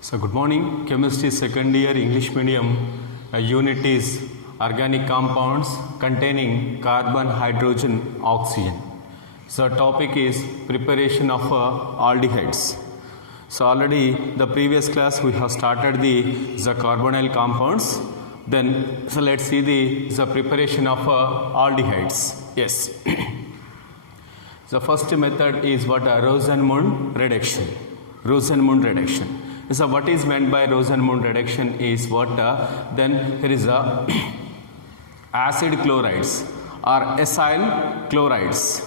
So good morning, chemistry second year English medium unit is organic compounds containing carbon, hydrogen, oxygen. So topic is preparation of aldehydes. So already the previous class we have started the carbonyl compounds. Then so let's see the preparation of aldehydes. Yes. The first method is what Rosenmund reduction. Rosenmund reduction. So what is meant by Rosenmund reduction is what then there is a acid chlorides or acyl chlorides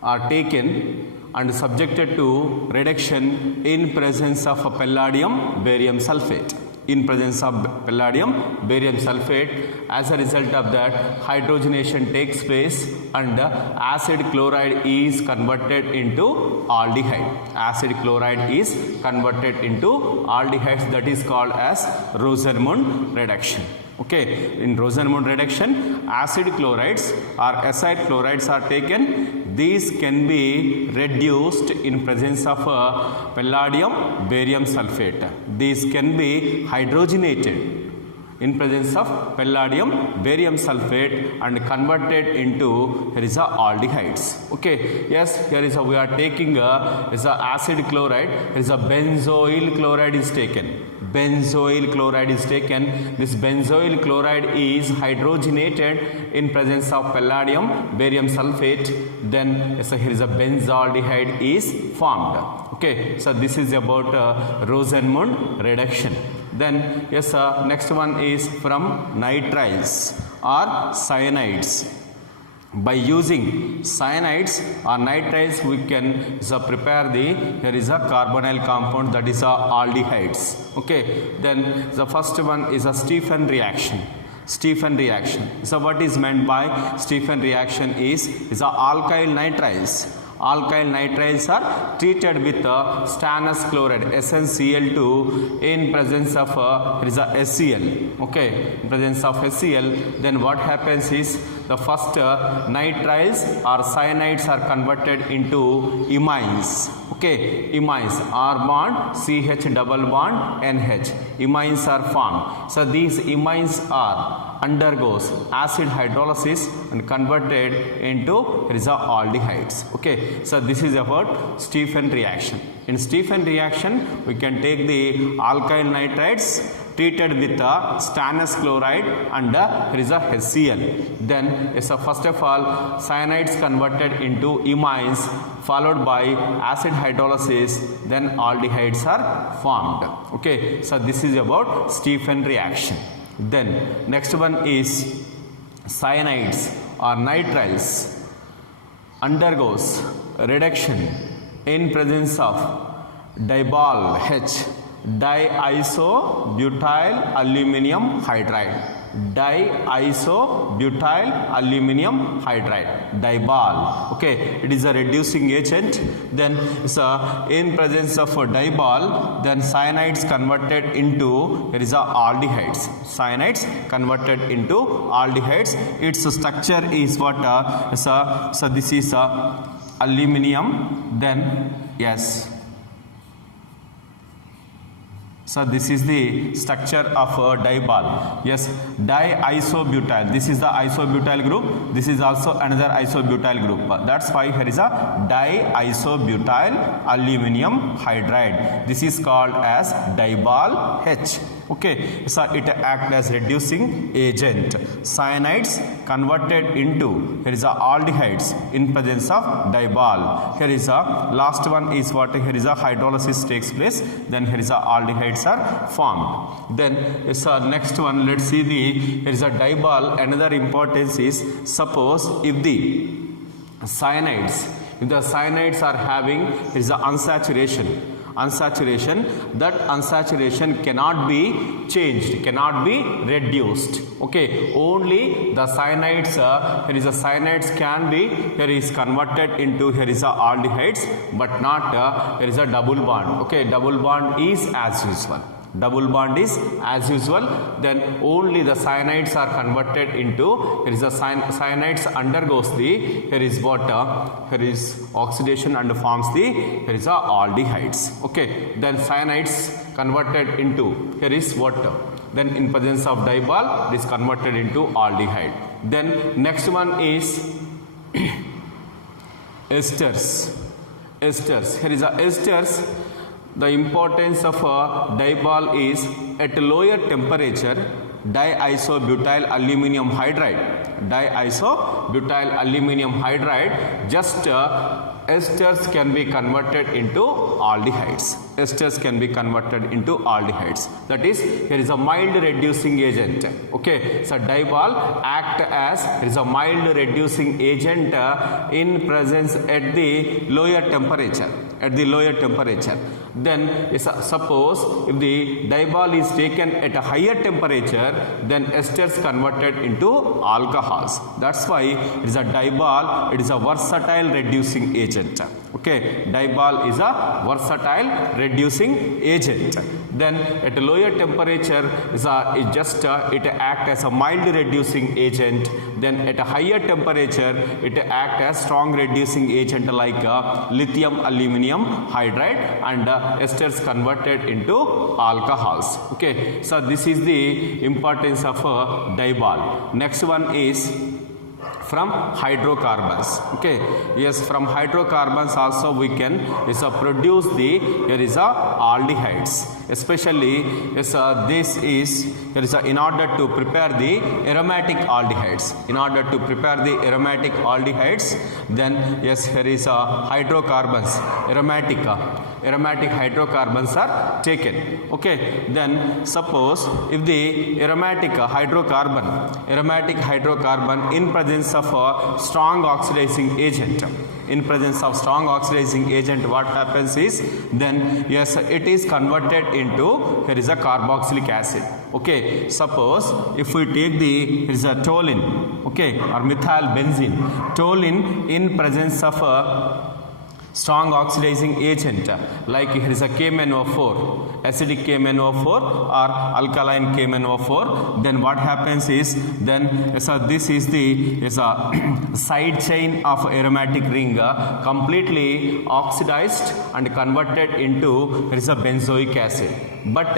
are taken and subjected to reduction in presence of palladium barium sulfate. In presence of palladium barium sulfate, as a result of that hydrogenation takes place and acid chloride is converted into aldehyde. Acid chloride is converted into aldehydes, that is called as Rosenmund reduction. Okay, in Rosenmund reduction, acid chlorides or acyl chlorides are taken. These can be reduced in presence of palladium barium sulfate. These can be hydrogenated in presence of palladium barium sulfate and converted into here is a aldehydes. Okay, yes, here is a we are taking is a acid chloride, here is a benzoyl chloride is taken. Benzoyl chloride is taken. This benzoyl chloride is hydrogenated in presence of palladium barium sulfate. Then so here is a benzaldehyde is formed. Okay, so this is about Rosenmund reduction. Then yes, next one is from nitriles or cyanides. By using cyanides or nitriles, we can prepare there is a carbonyl compound, that is aldehydes. Okay, then the first one is a Stephen reaction. Stephen reaction. So what is meant by Stephen reaction is a alkyl nitriles. Alkyl nitriles are treated with stannous chloride SnCl2 in presence of there is a HCl. Okay, in presence of HCl, then what happens is the first nitriles or cyanides are converted into imines. Okay, imines, R bond CH double bond NH. Imines are formed. So these imines are undergoes acid hydrolysis and converted into there is a aldehydes. Okay, so this is about Stephen reaction. In Stephen reaction, we can take the alkyl nitrides treated with stannous chloride and there is a HCl. Then so first of all cyanides converted into imines followed by acid hydrolysis, then aldehydes are formed. Okay, so this is about Stephen reaction. Then next one is cyanides or nitriles undergoes reduction in presence of diol H, diisobutyl aluminum hydride. Diisobutyl aluminum hydride, diol. Okay, it is a reducing agent. Then in presence of diol, then cyanides converted into there is a aldehydes. Cyanides converted into aldehydes. Its structure is what so this is aluminum. Then yes. So this is the structure of diol. Yes, diisobutyl. This is the isobutyl group. This is also another isobutyl group. That's why here is a diisobutyl aluminum hydride. This is called as diol H. Okay, so it acts as reducing agent. Cyanides converted into here is a aldehydes in presence of diol. Here is a last one is what here is a hydrolysis takes place. Then here is a aldehydes are formed. Then is next one. Let's see here is a diol. Another importance is suppose if the cyanides are having there is a unsaturation, that unsaturation cannot be changed, cannot be reduced. Okay, only the cyanides here is a cyanides can be here is converted into here is a aldehydes, but not here is a double bond. Okay, double bond is as usual. double bond is as usual. Then only the cyanides are converted into, here is a cyanides undergoes the, here is what, here is oxidation and forms the, here is a aldehydes. Okay, then cyanides converted into, here is what, then in presence of dibal it is converted into aldehyde. Then next one is esters. Esters, here is a esters. The importance of dibal is at lower temperature diisobutyl aluminum hydride, diisobutyl aluminum hydride, just esters can be converted into aldehydes. Esters can be converted into aldehydes. That is, here is a mild reducing agent. Okay, so dibal act as, here is a mild reducing agent in presence at the lower temperature. At the lower temperature. Then suppose if the dibal is taken at a higher temperature, then esters converted into alcohols. That's why it is a dibal, it is a versatile reducing agent. Okay, dibal is a versatile reducing agent. Then at a lower temperature it act as a mild reducing agent. Then at a higher temperature it act as strong reducing agent like lithium aluminum hydride, and esters converted into alcohols. Okay, so this is the importance of dibal. Next one is from hydrocarbons. Okay, yes, from hydrocarbons also we can produce the, here is a aldehydes. Especially this is, here is in order to prepare the aromatic aldehydes. In order to prepare the aromatic aldehydes, then yes, here is hydrocarbons, aromatic hydrocarbons are taken. Okay, then suppose if the aromatic hydrocarbon in presence of a strong oxidizing agent, what happens is, then yes, it is converted into, here is a carboxylic acid. Okay, suppose if we take the, here is a toluene, okay, or methyl benzene, toluene in presence of a strong oxidizing agent like here is a KMnO4, acidic KMnO4 or alkaline KMnO4, then what happens is, then this is the side chain of aromatic ring completely oxidized and converted into, here is a benzoic acid. But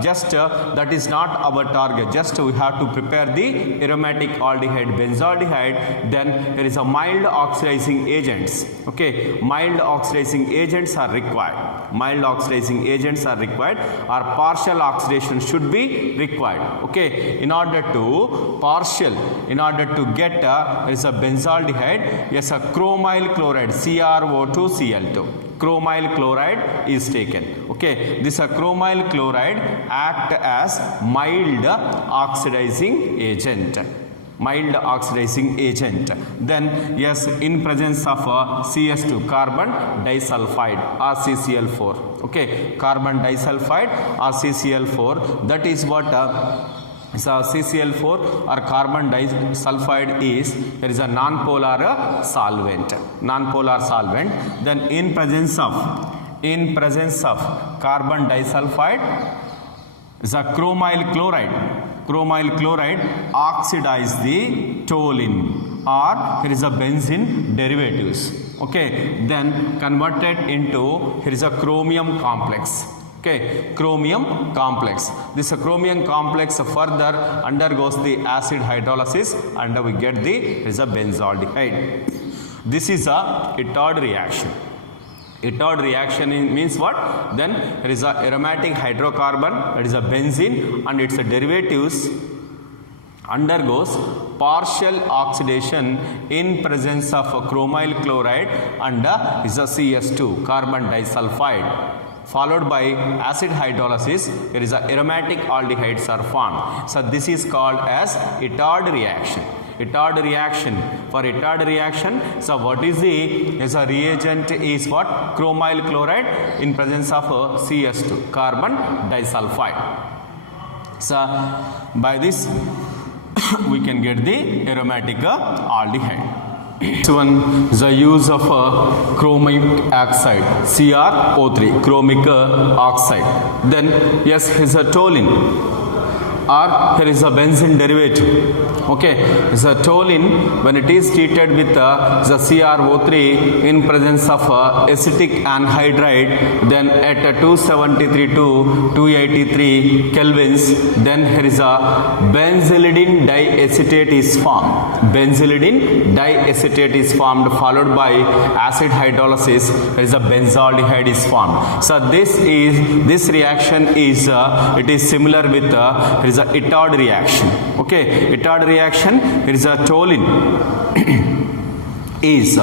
just that is not our target, just we have to prepare the aromatic aldehyde, benzaldehyde. Then there is a mild oxidizing agents. Okay, mild oxidizing agents are required. Mild oxidizing agents are required, or partial oxidation should be required. Okay, in order to get there is a benzaldehyde, yes, a chromyl chloride, CrO2Cl2. Chromyl chloride is taken. Okay, this chromyl chloride act as mild oxidizing agent. Then yes, in presence of CS2, carbon disulfide or CCl4. Okay, carbon disulfide or CCl4, that is what CCl4 or carbon disulfide is, there is a non-polar solvent. Then in presence of carbon disulfide is a chromyl chloride oxidize the toluene, or here is a benzene derivatives. Okay, then converted into, here is a chromium complex. Okay, chromium complex. This chromium complex further undergoes the acid hydrolysis and we get the, here is a benzaldehyde. This is a Itard reaction. Itard reaction means what? Then there is a aromatic hydrocarbon, that is a benzene, and its derivatives undergoes partial oxidation in presence of chromyl chloride and is a CS2, carbon disulfide, followed by acid hydrolysis. There is a aromatic aldehydes are formed. So this is called as Itard reaction. Itard reaction. For Itard reaction, so what is the reagent is what? Chromyl chloride in presence of CS2, carbon disulfide. So by this we can get the aromatic aldehyde. Next one is the use of chromic oxide, CrO3, chromic oxide. Then yes, is a toluene, or here is a benzene derivative. Okay, the toluene, when it is treated with the CrO3 in presence of acetic anhydride, then at 273 to 283 kelvins, then here is a benzylidene diacetate is formed. Benzylidene diacetate is formed, followed by acid hydrolysis. There is a benzaldehyde is formed. So this reaction is it is similar with here is a Itard reaction. Okay, Itard reaction, here is a toluene is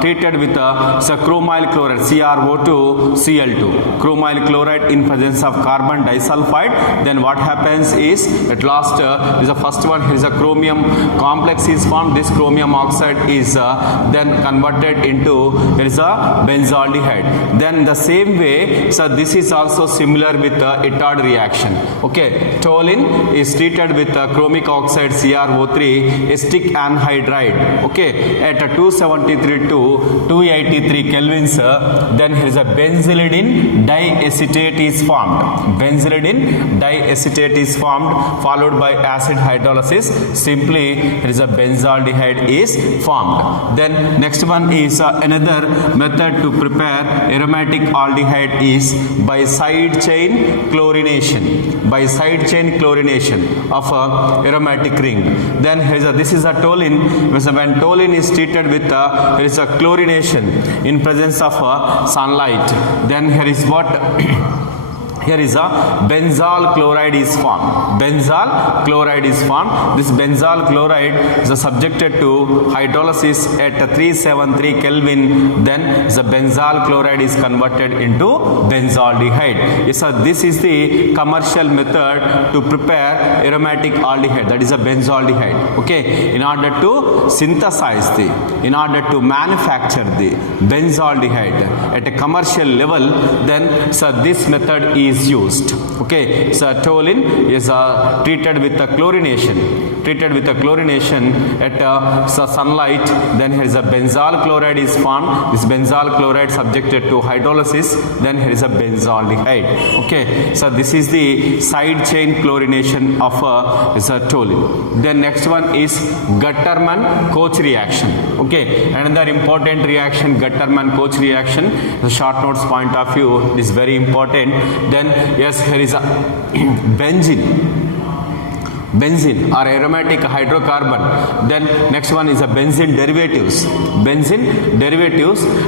treated with chromyl chloride, CrO2 Cl2, chromyl chloride in presence of carbon disulfide. Then what happens is at last is the first one, here is a chromium complex is formed. This chromium oxide is then converted into there is a benzaldehyde. Then the same way, so this is also similar with the Itard reaction. Okay, toluene is treated with chromic oxide CrO3 acetic anhydride. Okay, at 273 to 283 kelvins, then here is a benzylidene diacetate is formed. Benzylidene diacetate is formed, followed by acid hydrolysis. Simply here is a benzaldehyde is formed. Then next one is another method to prepare aromatic aldehyde is by side chain chlorination. By side chain chlorination of a aromatic ring. Then here is this is a toluene. When toluene is treated with there is a chlorination in presence of sunlight, then here is what here is a benzal chloride is formed. Benzal chloride is formed. This benzal chloride is subjected to hydrolysis at 373 Kelvin. Then the benzal chloride is converted into benzaldehyde. Yes, this is the commercial method to prepare aromatic aldehyde, that is a benzaldehyde. Okay, in order to synthesize in order to manufacture the benzaldehyde at a commercial level, then so this method is used. Okay, so toluene is treated with a chlorination. At sunlight, then here is a benzal chloride is formed. This benzal chloride subjected to hydrolysis, then here is a benzaldehyde. Okay, so this is the side chain chlorination of toluene. Then next one is Gutterman-Koch reaction. Okay, another important reaction, Gutterman-Koch reaction. The short notes point of view is very important. Then yes, here is a benzene or aromatic hydrocarbon. Then next one is a benzene derivatives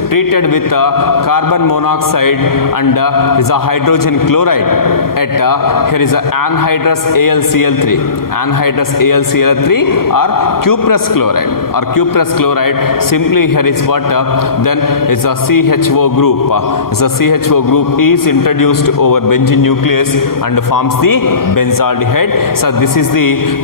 treated with carbon monoxide and is a hydrogen chloride at here is a anhydrous AlCl3 or cuprous chloride. Simply here is what then is a CHO group. CHO group is introduced over benzene nucleus and forms the benzaldehyde. So this is the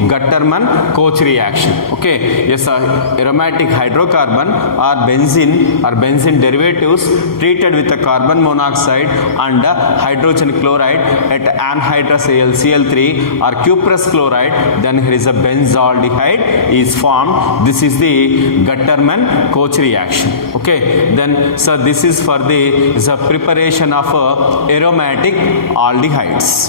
Gutterman-Koch reaction. Okay, yes, aromatic hydrocarbon or benzene derivatives treated with a carbon monoxide and hydrogen chloride at anhydrous AlCl3 or cuprous chloride, then here is a benzaldehyde is formed. This is the Gutterman-Koch reaction. Okay, then so this is for the preparation of aromatic aldehydes.